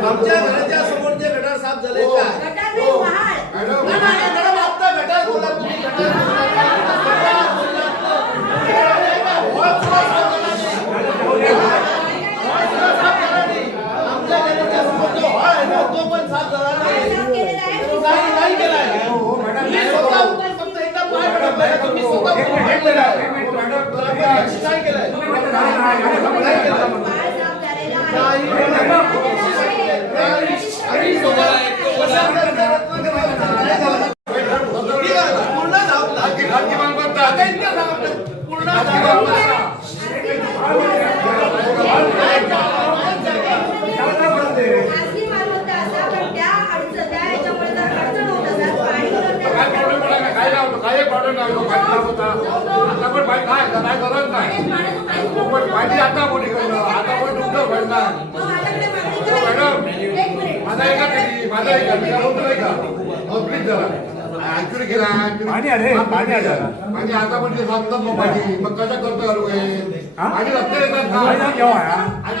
आमच्या घराच्या समोर जे गटार साफ झाले काय पूर्ण आता पण फायदा काय नाही पण फायदा आता कोणी करणार? आता पण तुमचं फायदा ऐका तरी माझा ऐका मी का? हो प्लीज जरा. ऍक्च्युली गेला पाणी अरे पाणी आलं पाणी आता म्हणजे सांगतात मग पाणी. मग कसं करतो अरे पाणी रस्ते येतात ना. आणि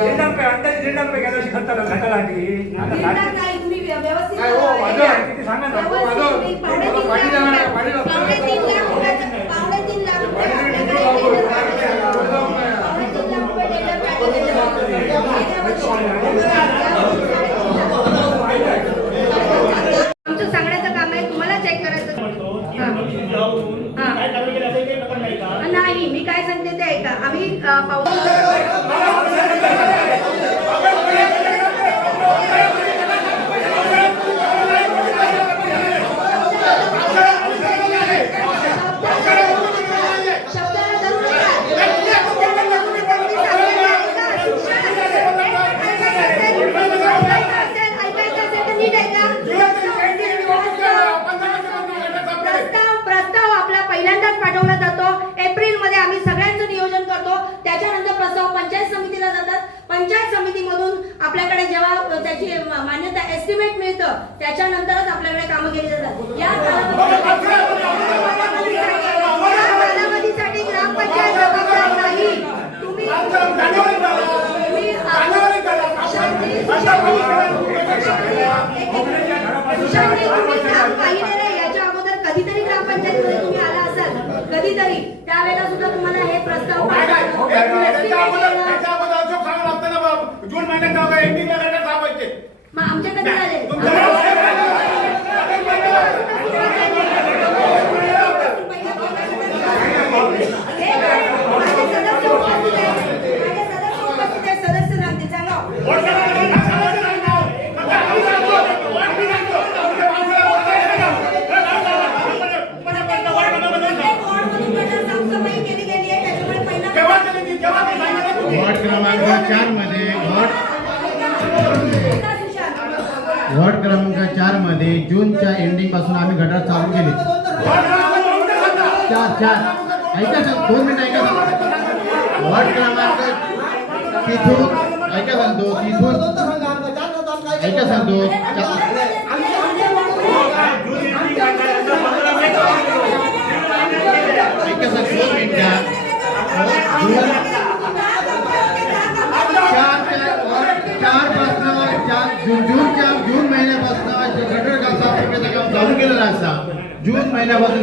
ಜಿಂಡಲ್ಪೆ ಅಂತ ಜಿಂಡಲ್ಪೆ ಕೆಲಸ ಸಿಗುತ್ತಲ್ಲ ಘಟಲಾಗಿ ಸಂಗತಿ त्याची मान्यता एस्टिमेट मिळतं. त्याच्यानंतरच आपल्याकडे कामं केली जातात. या कालावधीसाठी ग्रामपंचायत जबाबदार नाही. तुम्ही याच्या अगोदर कधीतरी ग्रामपंचायतीमध्ये तुम्ही आला असाल कधीतरी त्यावेळेला सुद्धा तुम्हाला हे प्रस्ताव जून महिन्यात मग आमच्याकडे झाले Gracias. मध्ये जूनच्या एंडिंगपासून आम्ही गटार चालू केले. चार चार. ऐका सर दोन मिनिट ऐका वॉर्ड क्रमांक तिथून ऐका सांगतो तिथून. ऐका सर दोन मिनिटं. चार चारपासून चार जून जून. जून महिन्यापासून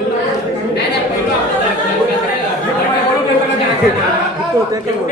તો તે કરવો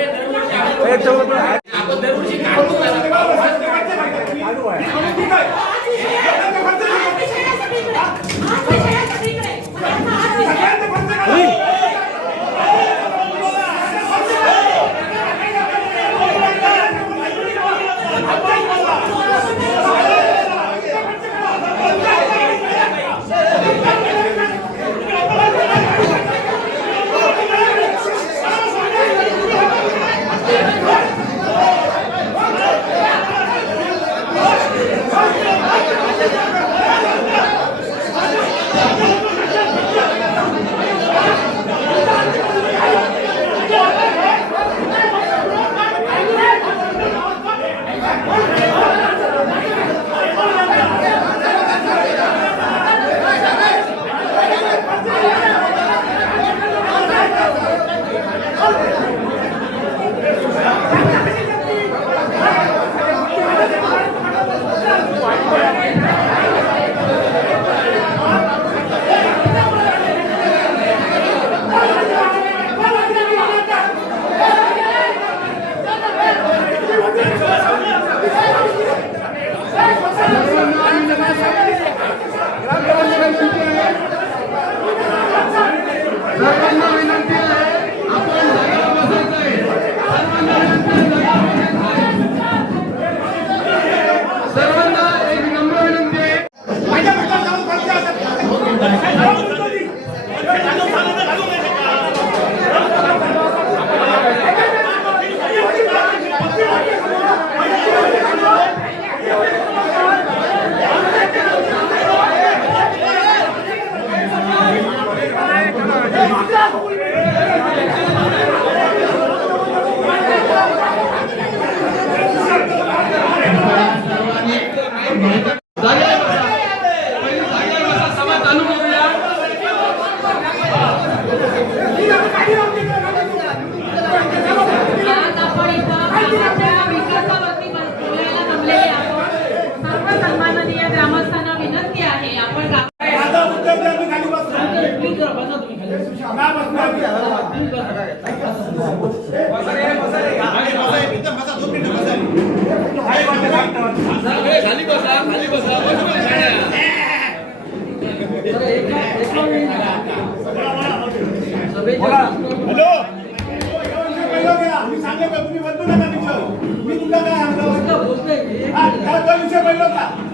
back.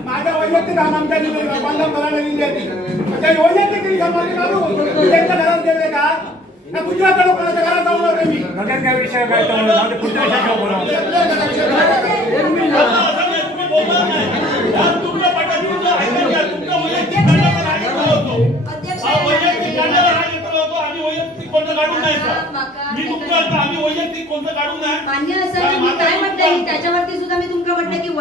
माझ्या वैयक्तिक आमच्या लोकांना मराठा जिल्ह्यातील त्या योजना देखील त्यांच्या घरात गेले का? ना गुजरातच्या लोकांना घरात जाऊ नका मी. काय विषय मी तुमचं आम्ही वैयक्तिक कोणतं काढू नये मान्य असं काय म्हणताय त्याच्यावरती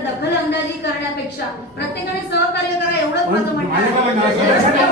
दखल अंदाजी करण्यापेक्षा प्रत्येकाने सहकार्य करा एवढंच माझं म्हणणं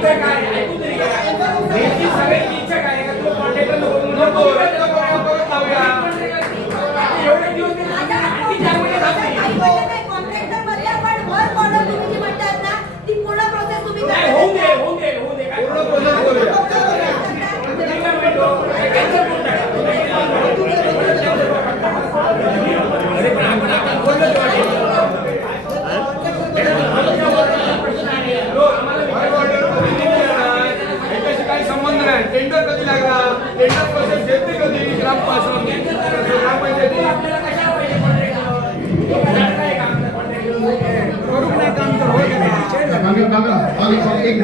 pegar ele. एक मिनिट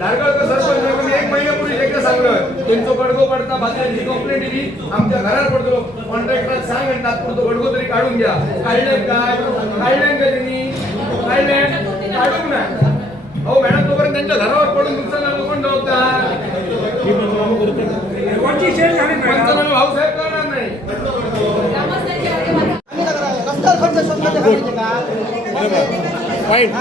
धारगाळकर सरपंच एक महिन्यापूर्वी एकदा सांगलं. त्यांचं बडगो पडता बाजूला कंप्लेंट दिली. आमच्या घरात पडतो. कॉन्ट्रॅक्टरात सांग आणि तात्पुरतो गडगो तरी काढून घ्या काढलं काय? काढलं का त्यांनी? काढलं काढून ना अहो मॅडम तोपर्यंत त्यांच्या घरावर पडून नुकसान कोण जबाबदार? पंचनामे भाऊसाहेब करणार नाही. quay.